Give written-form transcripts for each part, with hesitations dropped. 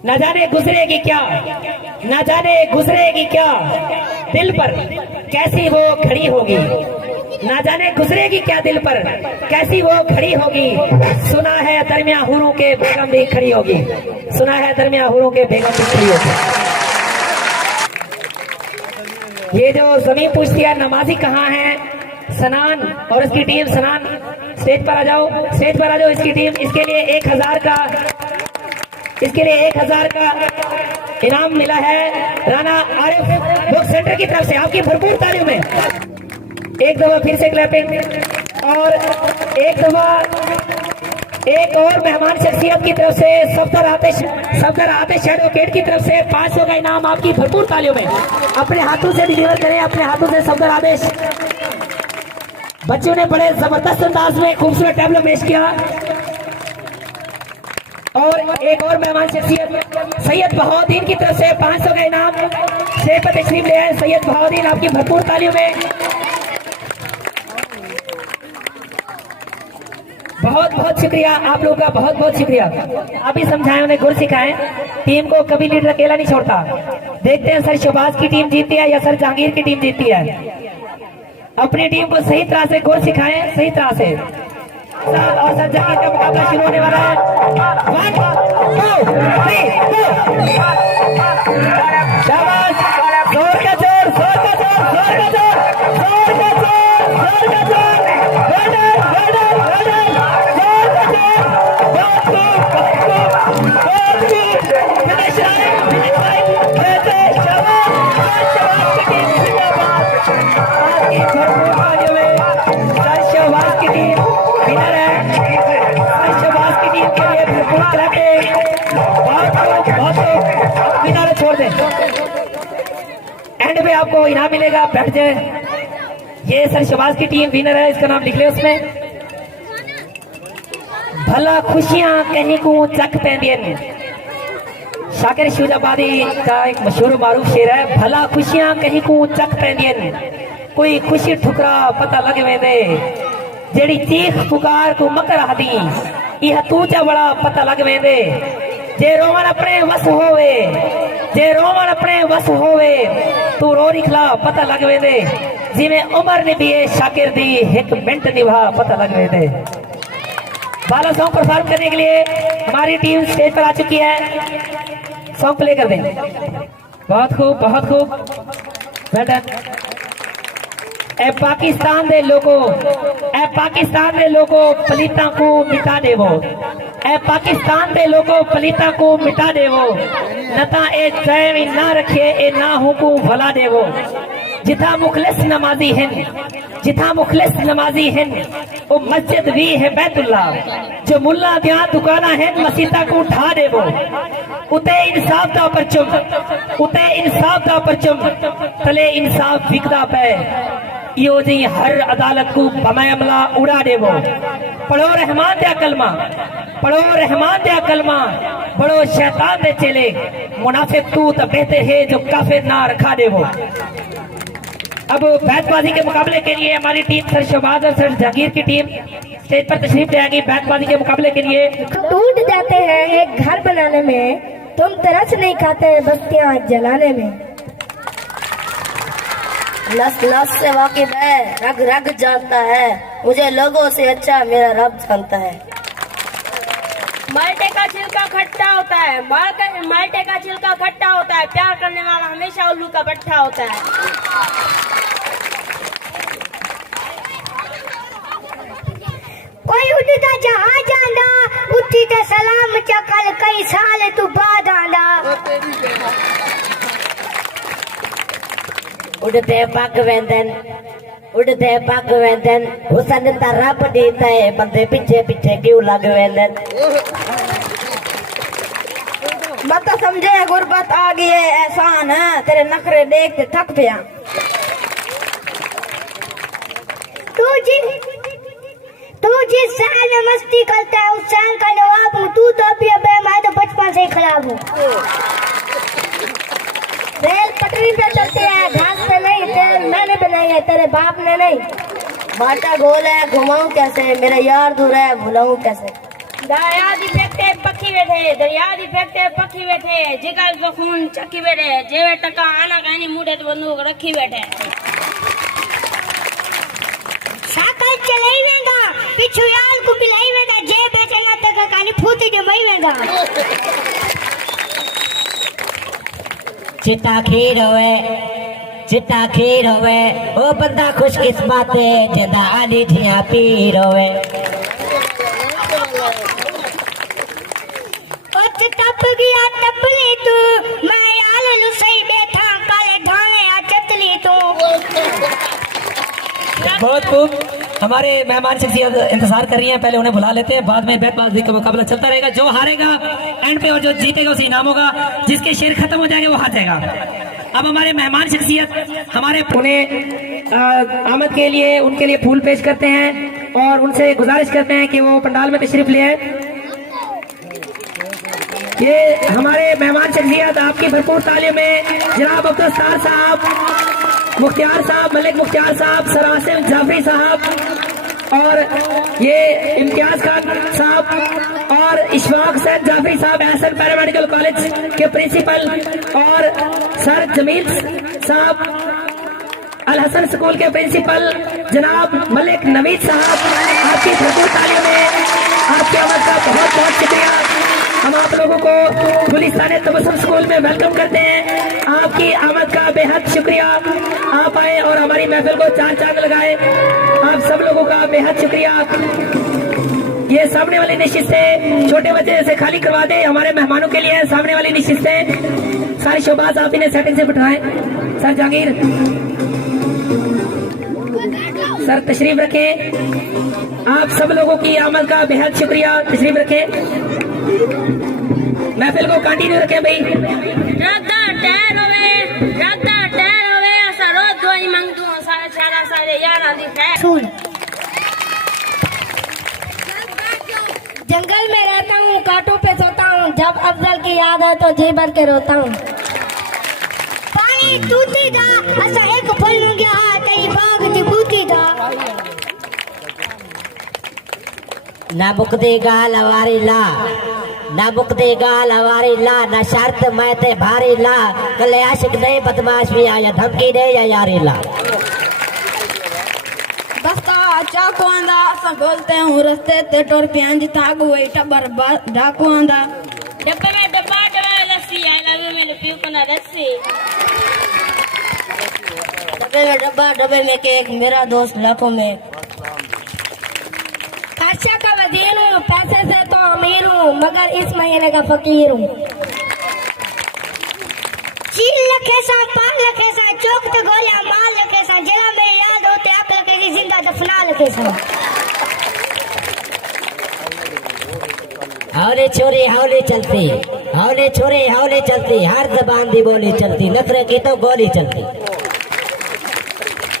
न जाने गुजरेगी क्या, न जाने गुजरेगी क्या, दिल पर कैसी वो खड़ी होगी। न जाने गुजरेगी क्या दिल पर कैसी वो खड़ी होगी। सुना है दरमिया हुरों के बेगम भी खड़ी होगी, सुना है दरमिया हुरों के बेगम भी खड़ी होगी। ये जो जमीन पूछती है नमाजी कहाँ है, सनान और इसकी टीम, सनान स्टेज पर आ जाओ, स्टेज पर आ जाओ इसकी टीम। इसके लिए 1000 का, इसके लिए 1000 का इनाम मिला है राना आरिफ बुक सेंटर की तरफ से। आपकी भरपूर तालियों में एक दफा फिर से क्लैपिंग, और एक दफा एक और मेहमान शख्सियत की तरफ से सफदर आतिश एडवोकेट की तरफ से 500 का इनाम आपकी भरपूर तालियों में। अपने हाथों से डिलीवर करें, अपने हाथों से सफदर आतिश। बच्चों ने बड़े जबरदस्त अंदाज में खूबसूरत टैबलो पेश किया। और एक और मेहमान शख्सियत सैयद बहाउद्दीन की तरफ से 500 का इनाम स्टेज पर तशरीफ ले आए। सैयद बहाउद्दीन आपकी भरपूर तालियों में। बहुत बहुत शुक्रिया आप लोगों का, बहुत बहुत शुक्रिया। आप ही समझाएं, उन्हें गुर सिखाएं। टीम को कभी लीडर अकेला नहीं छोड़ता। देखते हैं सर शहबाज की टीम जीतती है या सर जहांगीर की टीम जीतती है। अपनी टीम को सही तरह से गुर सिखाएं, सही तरह से। और सर जहांगीर का मुकाबला शुरू होने वाला है। 1 2 3 शाबाश, जोर का जोर, जोर का जोर, जोर का जोर, जोर का जोर, जोर का जोर, एंड पे आपको इनाम मिलेगा, बैठ जाए। ये सर शहबाज की टीम विनर है, इसका नाम लिख ले उसमें। भला खुशियां कहीं को चक पैंदियन, शाकिर शूजाबादी का एक मशहूर मारूफ शेर है। भला खुशियां कहीं को चक पैंदियन, कोई खुशी ठुकरा पता लग वेंदे, जेड़ी चीख पुकार को मकर हदी, यह तूचा बड़ा पता लग वेंदे। जे रोवन अपने वस होवे, जे रोवन अपने वस होवे, तू रो निकला पता लग वेंदे, जिमें उमर निभिए शाकिर दी 1 मिनट निभा पता लग वेंदे। बाला सॉन्ग परफॉर्म करने के लिए हमारी टीम स्टेज पर आ चुकी है। सॉन्ग प्ले कर दें। बहुत खूब, बहुत खूब। ए पाकिस्तान दे लोगो, ए पाकिस्तान दे लोगो पलीता को मिटा देवो, ए पाकिस्तान दे लोगो पलीता को मिटा देवो, नता ए जय ना रखे ए ना हुकू भला देवो। जिथा मुखलिस नमाजी हैं, जिथा मुखलिस नमाजी हैं, वो मस्जिद भी है बैतुल्ला, जो मुल्ला दिया दुकाना है मसीता को उठा देवो। उते इंसाफ दा परचम, उते इंसाफ दा परचम, तले इंसाफ विकदा पे, यो जी हर अदालत को बमला उड़ा देवो। पढ़ो रहमान दे कलमा, पढ़ो रहमान दे कलमा, बड़ो शैतान दे चेले, मुनाफिक तू तो बेहतर है जो काफिर ना रखा देवो। अब बैतबाजी के मुकाबले के लिए हमारी टीम सर शहबाज और सर जहांगीर की टीम स्टेज पर तशरीफ ले आएगी बैतबाजी के मुकाबले के लिए। टूट जाते हैं एक घर बनाने में, तुम तरस नहीं खाते बस्तियां जलाने में। नस नस से वाकिफ है, रग रग जानता है, मुझे लोगों से अच्छा मेरा रब जानता है। माल्टे का छिलका खट्टा होता है, माल्टे का छिलका खट्टा होता है, प्यार करने वाला हमेशा उल्लू का पट्टा होता है। कोई उड़दा जहाज आंदा, उठी ते सलाम चकल, कई साल तू बाद आंदा। उड़ते पग वेंदन, उड़ते पग वेंदन, हुसन ता रब दीता है, बंदे पीछे पीछे क्यों लग वेंदन। मत समझे गुर्बत आ गई है एहसान है, तेरे नखरे देख के थक पिया। तू जिस साल में मस्ती करता है उस साल का नवाब हूँ। तू तो अभी अब मैं तो बचपन से ही खराब हूँ। रेल पटरी पे चलती है, घास पे नहीं, तेल मैंने बनाई है, तेरे बाप ने नहीं। बाटा गोल है, घुमाऊं कैसे, मेरा यार दूर है, भुलाऊं कैसे। दाया दी फेंकते में पखी बैठे दरिया दी फेंकते पखी बैठे जिगर तो खून चक्की बैठे जेवे टका आना कहनी मुड़े तो बंदूक रखी बैठे साकल चलाई वेंगा पिछु याल को बिलाई वेंगा जे बेचेगा तक कानी फूटी जमाई वेंगा चिट्टा खीर होवे चिट्टा खीर होवे ओ बंदा खुशकिस्मत है जिंदा आली थिया पीर होवे ओ टप गया टपली तू मैं आलू सही बैठा काले ढाले आ चतली तू बहुत खूब। हमारे मेहमान शख्सियत इंतजार कर रही हैं, पहले उन्हें बुला लेते हैं, बाद में बैतबाजी का मुकाबला चलता रहेगा। जो हारेगा एंड पे और जो जीतेगा उसे इनाम होगा, जिसके शेर खत्म हो जाएंगे वो हार जाएगा। अब हमारे मेहमान शख्सियत हमारे उन्हें आमद के लिए उनके लिए फूल पेश करते हैं और उनसे गुजारिश करते हैं कि वो पंडाल में तशरीफ ले आए। ये हमारे मेहमान शख्सियत आपकी भरपूर तालीम में जनाब अब्दुल सत्तार साहब, मुख्तियार साहब, मलिक मुख्तियार साहब, सर आसिम जाफरी साहब और ये इम्तियाज खान साहब और इशफाक सैद जाफरी साहब एहसन पैरामेडिकल कॉलेज के प्रिंसिपल और सर जमील साहब अल हसन स्कूल के प्रिंसिपल जनाब मलिक नवीद साहब, आपकी भरपूर तालीम में आपकी आमद का बहुत बहुत शुक्रिया। हम आप लोगों को गुलिस्तान तबस्सुम स्कूल में वेलकम करते हैं। आपकी आमद का बेहद शुक्रिया। आप आए और हमारी महफिल को चार चांद लगाए। आप सब लोगों का बेहद शुक्रिया। ये सामने वाली नशिस्तें छोटे बच्चे से खाली करवा दे, हमारे मेहमानों के लिए सामने वाली नशिस्तें सारी शोबाज आप इन्हें सेटिंग से बिठाएं। सर जहांगीर सर तशरीफ रखें। आप सब लोगों की आमद का बेहद शुक्रिया। तशरीफ रखें, महफिल को कंटिन्यू रखें भाई। रद्दा टैर होवे ऐसा रोज दुआई मांगदू सारे यारा दी खैर सुन, जंगल में रहता हूँ, कांटों पे सोता हूँ, जब अफजल की याद है तो जी भर के रोता हूँ। पानी टूटी था ऐसा एक फल में गया तेरी बाग दी बूटी था। ना बुकदे गाल हवारी ला, ना बुकदे गाल हवारी ला, ना शर्त मैं ते भारी ला, कले आशिक नहीं बदमाश भी आया धमकी दे या यारी ला। बस्ता चाकू आंदा असा बोलते हूँ रस्ते ते टोर पियां जी तागू वही टबर डाकू आंदा डब्बे में डब्बा लस्सी आई लव यू मेरे पियो को ना रस्सी डब्बे में डब्बा, डब्बे में केक, मेरा दोस्त लाखों में। खर्चा का वजीर हूँ, पैसे से तो अमीर हूँ, मगर इस महीने का फकीर हूँ। 4 लाख ऐसा, 5 लाख ऐसा, चौक तो गोलियां मार लाख ऐसा, जला मेरे याद होते आप लोग ऐसी जिंदा दफना लाख ऐसा। हौले छोरे हौले चलती, हौले छोरे हौले चलती, हर जबान दी बोली चलती, नफरत की तो गोली चलती।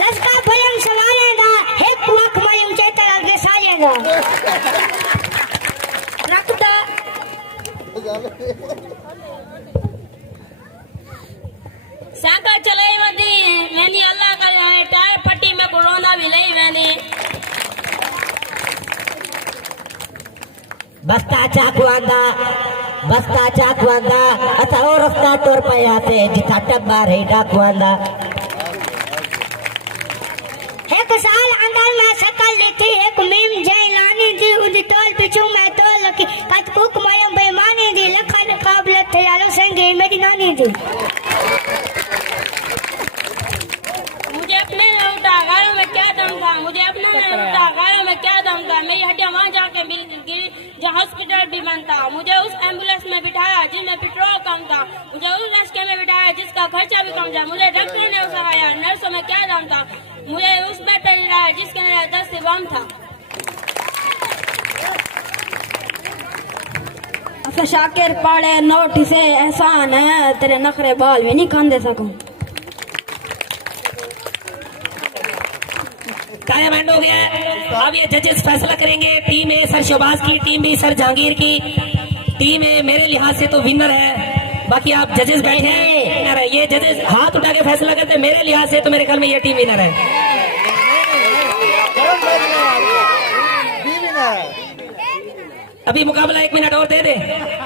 लश्का भयम सवारेगा, एक वक्त मायूं चेता आगे सालेगा। रखता साका चलाई वदी मैंने अल्लाह का है टायर पट्टी में कोरोना भी लई मैंने बस्ता चाकू आंदा, बस्ता चाकू आंदा, असा और रस्ता तोर पे आते जिथा टब्बा रे डाकू आंदा। एक साल अंदर मैं शकल ली थी, एक मीम जैलानी थी, उदी तोल पिछू मैं तोल लकी, कत कुक मायूं बेमानी थी, लखन काबलत थे यालो संगे मेरी नानी थी। मुझे अपने में उठा गालों में क्या दम था, मुझे अपने में उठा गालों में क्या दम था, मेरी हड्डियां वहाँ जाके गिरी जहाँ हॉस्पिटल भी बनता। मुझे उस एम्बुलेंस में बिठाया जिसमें पेट्रोल कम था, मुझे उस रिक्शे में बिठाया जिसका खर्चा भी कम था, मुझे डॉक्टर ने उठाया, नर्सों में क्या दम था, मुझे उस बेड पर लिटाया जिसके अंदर 10 से बम था। अच्छा शाकिर पाड़े नोट से एहसान है, तेरे नखरे बाल भी नहीं खान दे सकूं। टाइम एंड हो गया है। अब ये जजेस फैसला करेंगे। टीम ए सर शोबाज की, टीम बी सर जहांगीर की। टीम ए मेरे लिहाज से तो विनर है, बाकी आप जजेस बैठे हैं विनर है। ये जजेस हाथ उठा के फैसला करते हैं, मेरे लिहाज से तो मेरे ख्याल में ये टीम विनर है। अभी मुकाबला 1 मिनट और दे दे।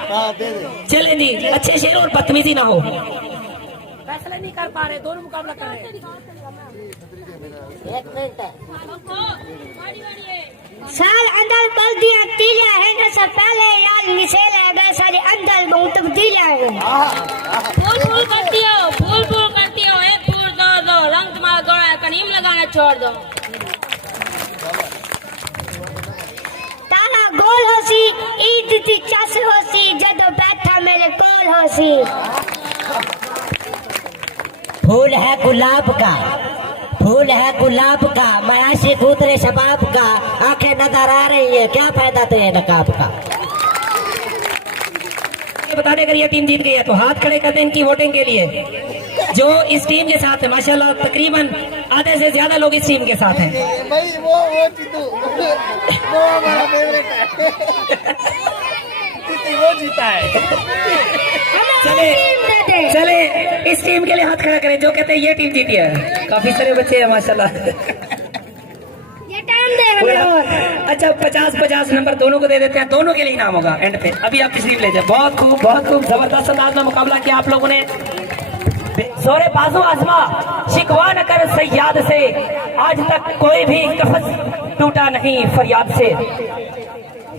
हाँ दे दे। चले जी, अच्छे शेर और बदतमीजी ना हो। फैसला नहीं कर पा रहे, दोनों मुकाबला कर रहे हैं। 1 मिनट साल अंदर बल्दियां तीलियां हैं न से पहले यार मिसेले गए सारे अंदर बहुत तब्दीलियां हैं। फूल फूल करती हो, फूल फूल करती हो, एक फूल तोड़ दो, रंग तुम्हारा गौड़ा है, कनीम लगाना छोड़ दो। ताला गोल होसी ईद दी चस होसी जदों बैठा मेरे कोल होसी। फूल है गुलाब का, फूल है गुलाब का, मैं आशिक उतरे शबाब का, आंखें नजर आ रही है, क्या फायदा तुझे नकाब का। ये बता दे, अगर ये टीम जीत गई है तो हाथ खड़े कर दे इनकी वोटिंग के लिए। जो इस टीम के साथ है माशाल्लाह तकरीबन आधे से ज्यादा लोग इस टीम के साथ हैं। भाई वो जीतू वो हमारा फेवरेट है। वो जीता है। चले इस टीम के लिए हाथ खड़ा करें जो कहते हैं ये टीम जीती है। काफी सारे बच्चे हैं माशाल्लाह। ये टाइम दे हमें और। अच्छा 50-50 नंबर दोनों को दे देते हैं, दोनों के लिए इनाम होगा एंड पे। अभी आप तशरीफ ले जाए। बहुत खूब, बहुत खूब, जबरदस्त अंदाज में मुकाबला किया आप लोगों ने। जोरे बाजू आजमा, शिकवा न कर सयाद से, आज तक कोई भी कफस टूटा नहीं फरियाद से।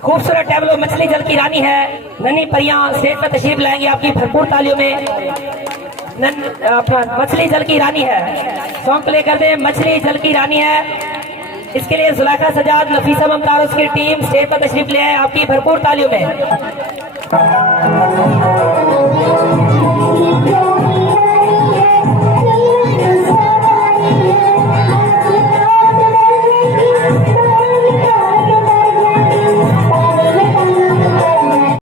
खूबसूरत टैबलो मछली जल की रानी है। नन्ही परियां स्टेज पर तशरीफ लाएंगे आपकी भरपूर तालियों में। अपना मछली जल की रानी है, सॉन्ग प्ले कर दे। मछली जल की रानी है, इसके लिए जुलेखा सजाद, नफीसा ममताज की टीम स्टेज पर तशरीफ ले आए आपकी भरपूर तालियों में।